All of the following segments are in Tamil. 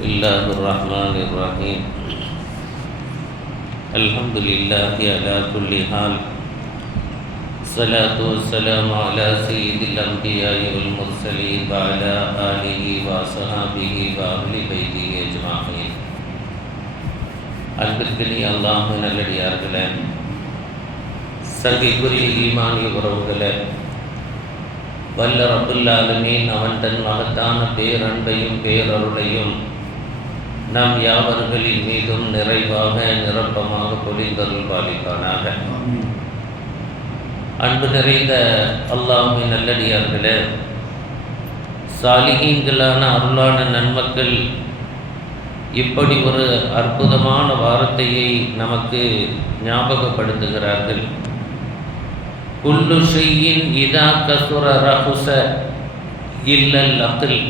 بسم الله الرحمن الرحيم الحمد لله على كل حال الصلاة والسلام على سيد الأنبياء والمرسلين وعلى آله وصحبه وأهل بيته أجمعين அன்பிற்கினிய அல்லாஹ்வின் நல்லடியார்களே, சங்கைக்குரிய ஈமானிய உறவுகளே, வல்ல ரப்புல் ஆலமீன் அவன் தன் மகத்தான பேரன்பையும் பேரருளையும் நாம் யாவர்களின் மீதும் நிறைவாக நிரப்பமாக பொழிந்தருள்வாளிப்பானாக. அன்பு நிறைந்த அல்லாஹ்வின் நல்லடியார்களே, சாலிஹீன்களான அருளான நன்மக்கள் இப்படி ஒரு அற்புதமான வார்த்தையை நமக்கு ஞாபகப்படுத்துகிறார்கள். குல்லு ஷையின் இதா கசுர ரஹுஸ இல்லல் அக்ல்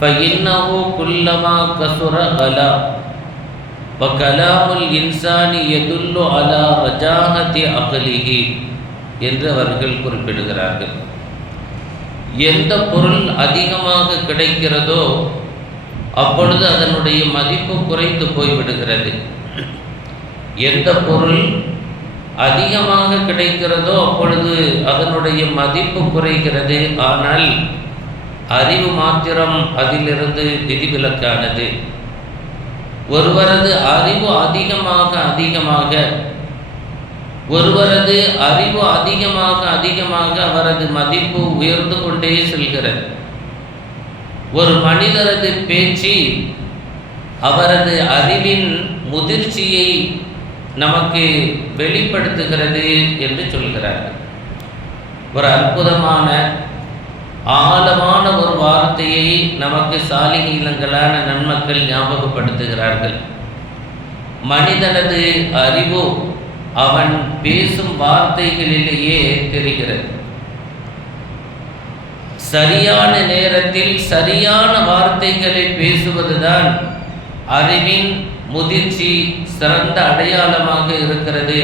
ஃபஇன்னஹு குல்லமா கசுர கலா வகலாமுல் இன்சானி யதுல்லு அலா ரஜாஹதி அக்லிஹி என்று அவர்கள் குறிப்பிடுகிறார்கள். எந்த பொருள் அதிகமாக கிடைக்கிறதோ அப்பொழுது அதனுடைய மதிப்பு குறைந்து போய்விடுகிறது. எந்த பொருள் அதிகமாக கிடைக்கிறதோ அப்பொழுது அதனுடைய மதிப்பு குறைகிறது. ஆனால் அறிவு மாத்திரம் அதிலிருந்து விதிவிலக்கானது. ஒருவரது அறிவு அதிகமாக அவரது மதிப்பு உயர்ந்து கொண்டே செல்கிறது. ஒரு மனிதரது பேச்சு அவரது அறிவின் முதிர்ச்சியை நமக்கு வெளிப்படுத்துகிறது என்று சொல்கிறார்கள். ஒரு அற்புதமான ஆழமான ஒரு வார்த்தையை நமக்கு சாலிஹீன்களான நன்மக்கள் ஞாபகப்படுத்துகிறார்கள். மனிதனது அறிவு அவன் பேசும் வார்த்தைகளிலேயே தெரிகிறது. சரியான நேரத்தில் சரியான வார்த்தைகளை பேசுவதுதான் அறிவின் முதிர்ச்சி சிறந்த அடையாளமாக இருக்கிறது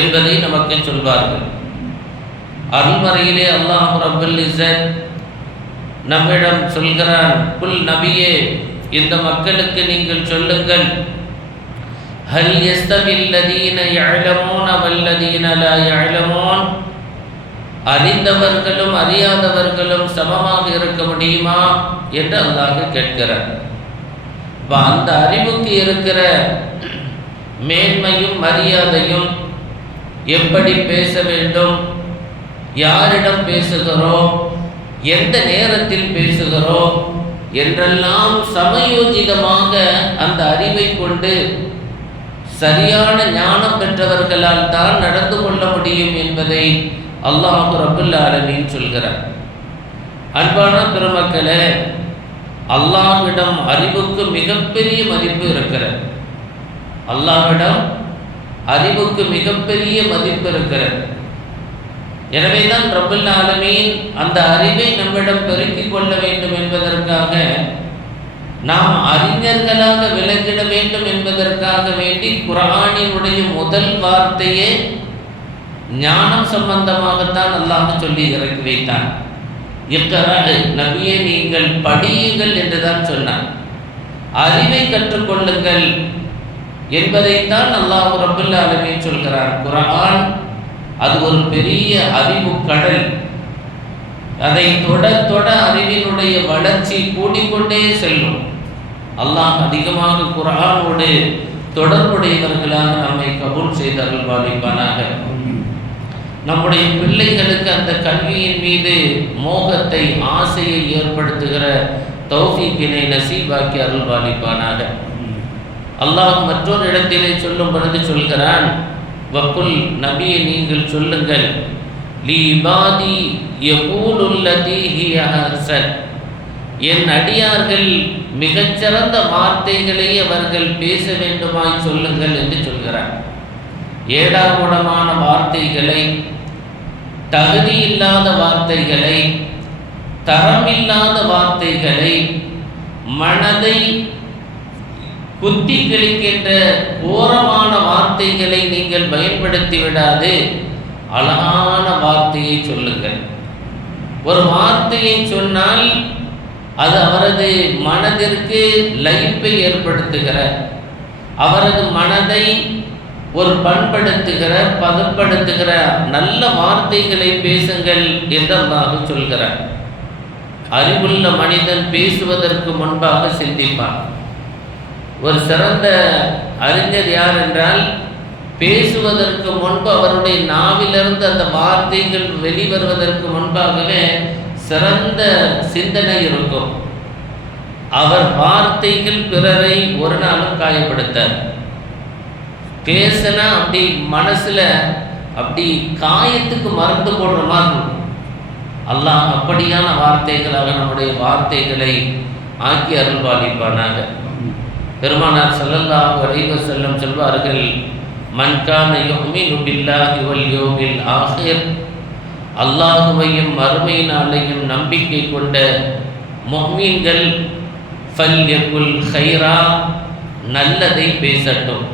என்பதை நமக்கு சொல்வார்கள். அருள்மறையிலே அல்லாஹ் ரப்பல் இஸ்ஸத் நம்மிடம் சொல்கிறான், குல் நபியே, இந்த மக்களுக்கு நீங்கள் சொல்லுங்கள், ஹல் யஸ்தவில் லதீன யஅலமூன வல்லதீன லா யஅலமூன், அறிந்தவர்களும் அறியாதவர்களும் சமமாக இருக்க முடியுமா என்று அல்லாஹ் கேட்கிறார். அந்த அறிவுக்கு இருக்கிற மேன்மையும் மரியாதையும், எப்படி பேச வேண்டும், யாரிடம் பேசுகிறோம், எந்த நேரத்தில் பேசுகிறோம் என்றெல்லாம் சமயோஜிதமாக அந்த அறிவை கொண்டு சரியான ஞானம் பெற்றவர்களால் தான் நடந்து கொள்ள முடியும் என்பதை அல்லாஹ் ரப்புல் ஆலமீன் சொல்கிறார். அன்பான பெருமக்களே, அல்லாஹ்விடம் அறிவுக்கு மிகப்பெரிய மதிப்பு இருக்கிறது. அல்லாஹ்விடம் அறிவுக்கு மிகப்பெரிய மதிப்பு இருக்கிறது. எனவே தான் ரப்புல் ஆலமீன் அந்த அறிவை நம்மிடம் பெருக்கிக் கொள்ள வேண்டும் என்பதற்காக, நாம் அறிஞர்களாக விளங்கிட வேண்டும் என்பதற்காக வேண்டி குர்ஆனினுடைய முதல் வார்த்தையே ஞானம் சம்பந்தமாகத்தான் அல்லாஹ் சொல்லி இறக்கி வைத்தான். இக்ரா, நபியே நீங்கள் படியுங்கள் என்றுதான் சொன்னான். அறிவை கற்றுக்கொள்ளுங்கள் என்பதைத்தான் அல்லாஹ் ரப்புல் ஆலமீன் சொல்கிறார். குர்ஆன் அது ஒரு பெரிய அறிவு கடல். அதை தொட தொட அறிவினுடைய வளர்ச்சி கூடிக்கொண்டே செல்லும். அல்லாஹ் அதிகமாக குர்ஆனோடு தொடர்புடையவர்களாக நம்மை கபூல் செய்து அருள்வாளிப்பானாக. நம்முடைய பிள்ளைகளுக்கு அந்த கல்வியின் மீது மோகத்தை, ஆசையை ஏற்படுத்துகிற தௌஃபீக்கினை நசீபாக்கி அருள்வாளிப்பானாக. அல்லாஹ் மற்றொரு இடத்திலே சொல்லும் பொழுது சொல்கிறான், வக்குல் நபியை நீங்கள் சொல்லுங்கள், லி இபாதி யகூலுல் லதீ ஹிய அஹ்ஸன், என் அடியார்கள் மிகச்சிறந்த வார்த்தைகளை அவர்கள் பேச வேண்டுமாய் சொல்லுங்கள் என்று சொல்கிறார். ஏடாகூடமான வார்த்தைகளை, தகுதி இல்லாத வார்த்தைகளை, தரமில்லாத வார்த்தைகளை, மனதை குத்தி கிழிக்கின்ற கோரமான வார்த்தைகளை நீங்கள் பயன்படுத்தி விடாது அழகான வார்த்தையை சொல்லுங்கள். ஒரு வார்த்தையை சொன்னால் அது அவரது மனதிற்கு லயிப்பை ஏற்படுத்துகிற, அவரது மனதை ஒரு பண்படுத்துகிற, பதப்படுத்துகிற நல்ல வார்த்தைகளை பேசுங்கள் என்று அல்லாஹ் சொல்கிறார். அறிவுள்ள மனிதன் பேசுவதற்கு முன்பாக சிந்திப்பான். ஒரு சிறந்த அறிஞர் யார் என்றால், பேசுவதற்கு முன்பு அவருடைய நாவிலிருந்து அந்த வார்த்தைகள் வெளிவருவதற்கு முன்பாகவே சிறந்த சிந்தனை இருக்கும். அவர் வார்த்தைகள் பிறரை ஒரு நாளும் காயப்படுத்தார். பேசினா அப்படி மனசுல அப்படி காயத்துக்கு மருந்து போடுற மாதிரி இருக்கும். அல்லாஹ் அப்படியான வார்த்தைகளாக நம்முடைய வார்த்தைகளை ஆக்கி அருள்பாலிப்பானாக. பெருமானார் ஸல்லல்லாஹு அலைஹி வஸல்லம் சொல்வார்கள், மன் கான யுமினு பில்லாஹி வல் யௌமில் ஆகிர், அல்லாஹுவையும் மறுமை நாளையும் நம்பிக்கை கொண்ட முஃமின்கள் ஃபல்யகுல் கைரா, நல்லதை பேசட்டும்.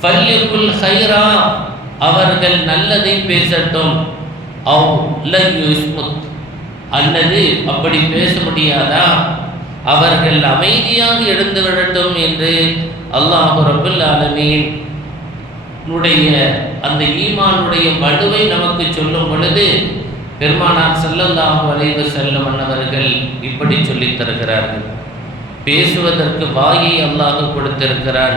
ஃபல்யகுல் கைரா, அவர்கள் நல்லதை பேசட்டும். அவ் லயுஸ்முத், அல்லது அப்படி பேச முடியாதா அவர்கள் அமைதியாக எழுந்து விடட்டும் என்று அல்லாஹ் ரப்பல் ஆலமீன் அந்த ஈமானுடைய வலுவை நமக்கு சொல்லும் பொழுது பெருமானார் ஸல்லல்லாஹு அலைஹி வஸல்லம் அவர்கள் இப்படி சொல்லித் தருகிறார்கள். பேசுவதற்கு வாயை அல்லாஹ் கொடுத்திருக்கிறான்.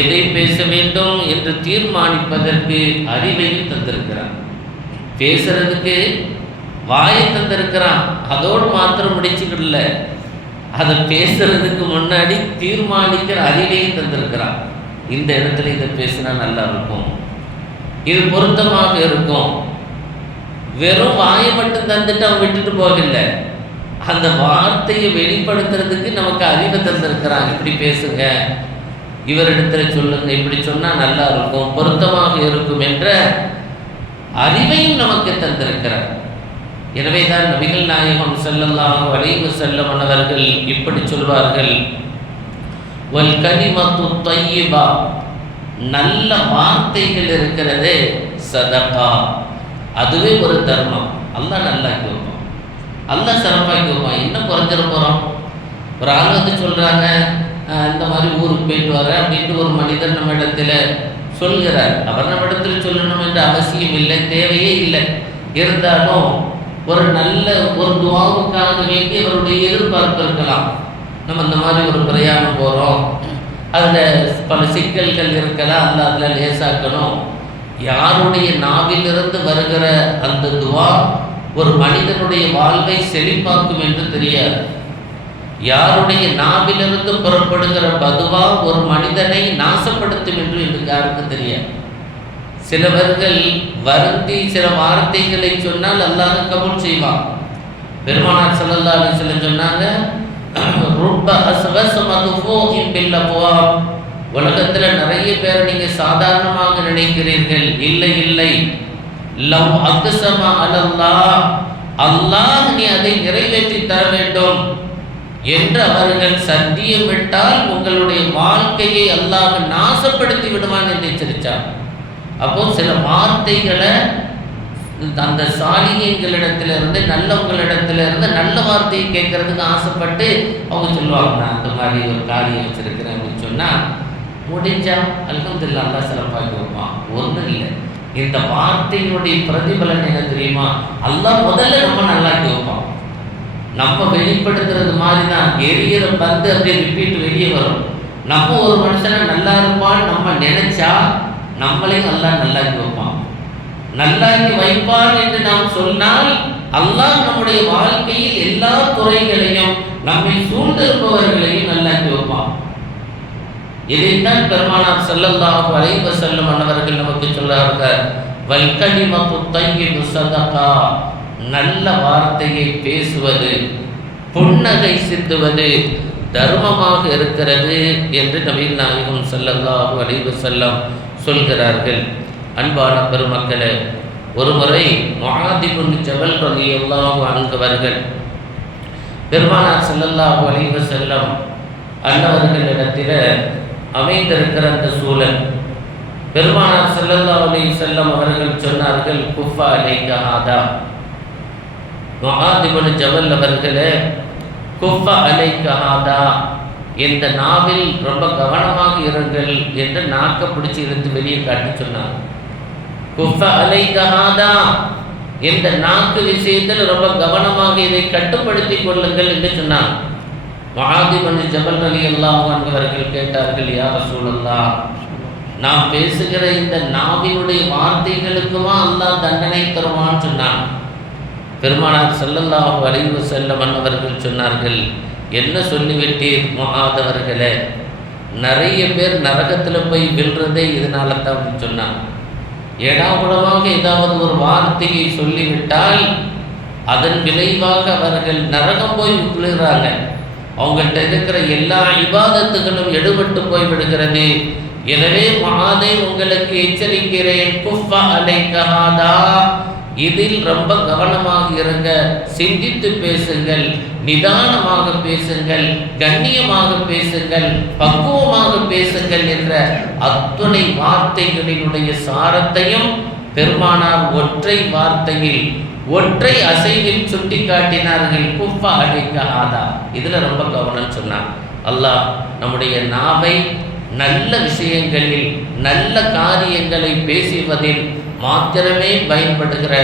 எதை பேச வேண்டும் என்று தீர்மானிப்பதற்கு அறிவையும் தந்திருக்கிறான். பேசுறதுக்கு வாயை தந்திருக்கிறான், அதோடு மாத்திரம் முடிச்சுக்கல, அதை பேசுறதுக்கு முன்னாடி தீர்மானிக்கிற அறிவையும் தந்திருக்கிறான். இந்த இடத்துல இதை பேசினா நல்லா இருக்கும், இது பொருத்தமாக இருக்கும். வெறும் வாயை மட்டும் தந்துட்டு அவன் விட்டுட்டு போகல, அந்த வார்த்தையை வெளிப்படுத்துறதுக்கு நமக்கு அறிவை தந்திருக்கிறான். இப்படி பேசுங்க, இவரிடத்துல சொல்லுங்க, இப்படி சொன்னால் நல்லா இருக்கும், பொருத்தமாக இருக்கும் என்ற அறிவையும் நமக்கு தந்திருக்கிறார். எனவே தான் நபிகள் நாயகம் ஸல்லல்லாஹு அலைஹி வஸல்லம் அவர்கள் இப்படி சொல்வார்கள், வல் கலிமத்து தையிபா, நல்ல வார்த்தைகள் இருக்கிறது, சதகா, அதுவே ஒரு தர்மம். அல்லாஹ் நல்லாக்கி வைப்பான், அல்லாஹ் சிறப்பாக்கி வைப்பான். என்ன குறைஞ்சிட போகிறோம்? ஒரு ஆள் வந்து சொல்கிறாங்க, இந்த மாதிரி ஊருக்கு போயிட்டு வர அப்படின்ட்டு ஒரு மனிதர் நம்ம இடத்துல சொல்கிறார். அவர் நம்ம இடத்துல சொல்லணும் என்ற அவசியம் இல்லை, தேவையே இல்லை. இருந்தாலும் ஒரு நல்ல ஒரு துஆவுக்காக வேண்டி அவருடைய எதிர்பார்ப்பு இருக்கலாம். நம்ம இந்த மாதிரி ஒரு பிரயாணம் போகிறோம், அதில் பல சிக்கல்கள் இருக்கலாம், அல்ல அதில் லேசாக்கணும். யாருடைய நாவிலிருந்து வருகிற அந்த துஆ ஒரு மனிதனுடைய வாழ்வை செழிப்பாக்கும் என்று தெரியாது. யாருடைய நாவிலிருந்து புறப்படுகிற பதுவா ஒரு மனிதனை நாசப்படுத்தும் என்று எனக்கு யாருக்கும் தெரியாது. சிலவர்கள் வருந்தி சில வார்த்தைகளை சொன்னால் அல்லாஹ் கபூல் செய்வான். பெருமானார் ஸல்லல்லாஹு அலைஹி வஸல்லம் சொன்னாங்க, ருப்ப அஸ்வஸ் மதுஃபூஹின் பில் அப்வாப், உலகத்தில் நிறைய பேர் நீங்கள் சாதாரணமாக நினைக்கிறீர்கள், இல்லை இல்லை, லவ் அக்ஸம அலல்லாஹ், அல்லாஹ் நீ அதை நிறைவேற்றி தர வேண்டும் என்று அவர்கள் சத்தியமிட்டால் உங்களுடைய வாழ்க்கையை அல்லாஹ் நாசப்படுத்தி விடுவான் என்று எச்சரித்தார். அப்போ சில வார்த்தைகளை அந்த சாலிகளிடத்திலிருந்து நல்லவங்களிடத்திலிருந்து நல்ல வார்த்தையை கேட்கறதுக்கு ஆசைப்பட்டு அவங்க சொல்லுவாங்க, நான் அந்த மாதிரி ஒரு காரியம் வச்சிருக்கிறேன் அப்படின்னு சொன்னால் முடிஞ்சா அல்ஹம்துலில்லாஹ் அல்லாஹ் சிறப்பாக்கி வைப்பான். ஒன்றும் இல்லை, இந்த வார்த்தையினுடைய பிரதிபலன் என்ன தெரியுமா? அல்லாஹ் முதல்ல நம்ம நல்லாக்கி வைப்பான். நம்ம வெளிப்படுத்துறது மாதிரி தான் எரியிற பந்து அப்படியே ரிப்பீட் வெளியே வரும். நம்ம ஒரு மனுஷனை நல்லா இருப்பான்னு நம்ம நினைச்சா நம்மளையும் அல்லாஹ் நல்லாக்கி வைப்பான். நல்லாக்கி வைப்பான் என்று நாம் சொன்னால் அல்லாஹ் நம்முடைய வாழ்க்கையில் எல்லா துறைகளையும் நம்மை சூழ்ந்திருப்பவர்களையும் நல்லாக்கி வைப்பான். இதைத்தான் பெருமானார் ஸல்லல்லாஹு அலைஹி வஸல்லம் அவர்கள் நமக்கு சொல்றார்கள், வல் கலிமத்து தையிபு சதகா, நல்ல வார்த்தையை பேசுவது, புன்னகை சிந்துவது தர்மமாக இருக்கிறது என்று நபிகள் நாயகம் ஸல்லல்லாஹு அலைஹி வஸல்லம் சொல்கிறார்கள். அன்பான பெருமக்களே, ஒரு முறை முஆத் இப்னு ஜபல் ரலியல்லாஹு அன்ஹு அவர்கள் பெருமானார் ஸல்லல்லாஹு அலைஹி வஸல்லம் அன்னவர்களிடத்தில் அமைந்திருக்கிற அந்த சூழல், பெருமானார் ஸல்லல்லாஹு அலைஹி வஸல்லம் அவர்கள் சொன்னார்கள், குஃபா அலைக ஹாதா, முஆத் இப்னு ஜபல் அவர்களே, குஃப அலைக ஹாதா, இந்த நாவில் ரொம்ப கவனமாக இருங்கள் என்று நாக்க பிடிச்சி இருந்து வெளியே காட்டி சொன்னாங்க. குஃப அலைக ஹாதா, இந்த நாக்கு விஷயத்தில் ரொம்ப கவனமாக இதை கட்டுப்படுத்தி கொள்ளுங்கள் என்று சொன்னாங்க. முஆது இப்னு ஜபல் ரலியல்லாஹு அன்ஹு அவர்கள் கேட்டார்கள், யா ரசூலல்லாஹ், நாம் பேசுகிற இந்த நாவினுடைய வார்த்தைகளுக்குமா அல்லாஹ் தண்டனை தருவான்னு சொன்னான். பெருமானார் ஸல்லல்லாஹு அலைஹி வஸல்லம் அவர்கள் சொன்னார்கள், என்ன சொல்லிவிட்டீர் முஆத் அவர்களே, நிறைய பேர் நரகத்தில் போய் விழுறதே இதனால தான் அப்படின்னு சொன்னாங்க. ஏடாகுடமாக ஏதாவது ஒரு வார்த்தையை சொல்லிவிட்டால் அதன் விளைவாக அவர்கள் நரகம் போய் விழுகிறாங்க. அவங்கள்ட்ட இருக்கிற எல்லா இபாதத்துகளும் எடுபட்டு போய் விடுகிறது. எனவே முஆதே, உங்களுக்கு எச்சரிக்கிறேன், குஃப அலைக ஹாதா, இதில் ரொம்ப கவனமாக இருங்க, சிந்தித்து பேசுங்கள், நிதானமாக பேசுங்கள், கண்ணியமாக பேசுங்கள், பக்குவமாக பேசுங்கள் என்ற அத்துணை வார்த்தைகளினுடைய சாரத்தையும் பெருமானார் ஒற்றை வார்த்தையில், ஒற்றை அசைவில் சுட்டி காட்டினார்கள். குஃப அலைக ஹாதா, இதில் ரொம்ப கவனம் சொன்னார். அல்லாஹ் நம்முடைய நாவை நல்ல விஷயங்களில், நல்ல காரியங்களை பேசுவதில் மாத்திரமே பயன்படுகிற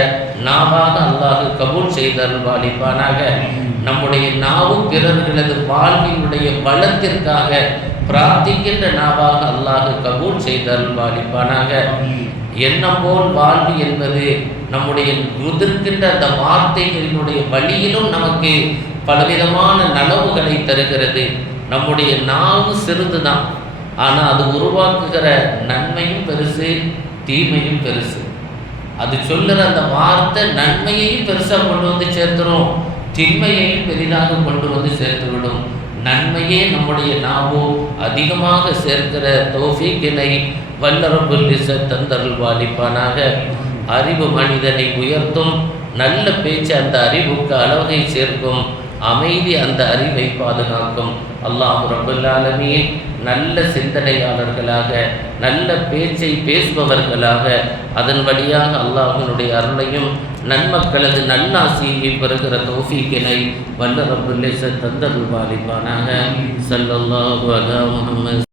நாவாக அல்லாஹ் கபூல் செய்தருள்வாளிப்பானாக. நம்முடைய நாவு பிறர்களது வாழ்வினுடைய பலத்திற்காக பிரார்த்திக்கின்ற நாவாக அல்லாஹ் கபூல் செய்தருள்வாளிப்பானாக. எண்ணம் போல் வாழ்வு என்பது நம்முடைய உதிர்க்கின்ற அந்த வார்த்தைகளினுடைய வழியிலும் நமக்கு பலவிதமான நலவுகளை தருகிறது. நம்முடைய நாவு சிறிதுதான், ஆனால் அது உருவாக்குகிற நன்மையும் பெருசு, தீமையும் பெருசு. அது சொல்லுற அந்த வார்த்தை நன்மையையும் பெருசாக கொண்டு வந்து சேர்த்துடும், தீமையையும் பெரிதாக கொண்டு வந்து சேர்த்துவிடும். நன்மையே நம்முடைய நாவோ அதிகமாக சேர்க்கிற தௌஃபீக்கினை வல்ல ரப்புல் இஸ்ஸத் தந்தருள்வாளிப்பானாக. அறிவு மனிதனை உயர்த்தும், நல்ல பேச்சு அந்த அறிவுக்கு அழகை சேர்க்கும், அமைதி அந்த அறிவை பாதுகாக்கும். அல்லாஹ் ரப்புல் ஆலமீன் நல்ல சிந்தனையாளர்களாக, நல்ல பேச்சை பேசுபவர்களாக, அதன் வழியாக அல்லாஹ்வினுடைய அருளையும் நன்மக்களது நல்லாசியை பெறுகிற தௌஃபீக்கினை வல்ல ரப்புல் இஸ்ஸத் தந்தருள்வாளிப்பானாக. ஸல்லல்லாஹு அலா முஹம்மது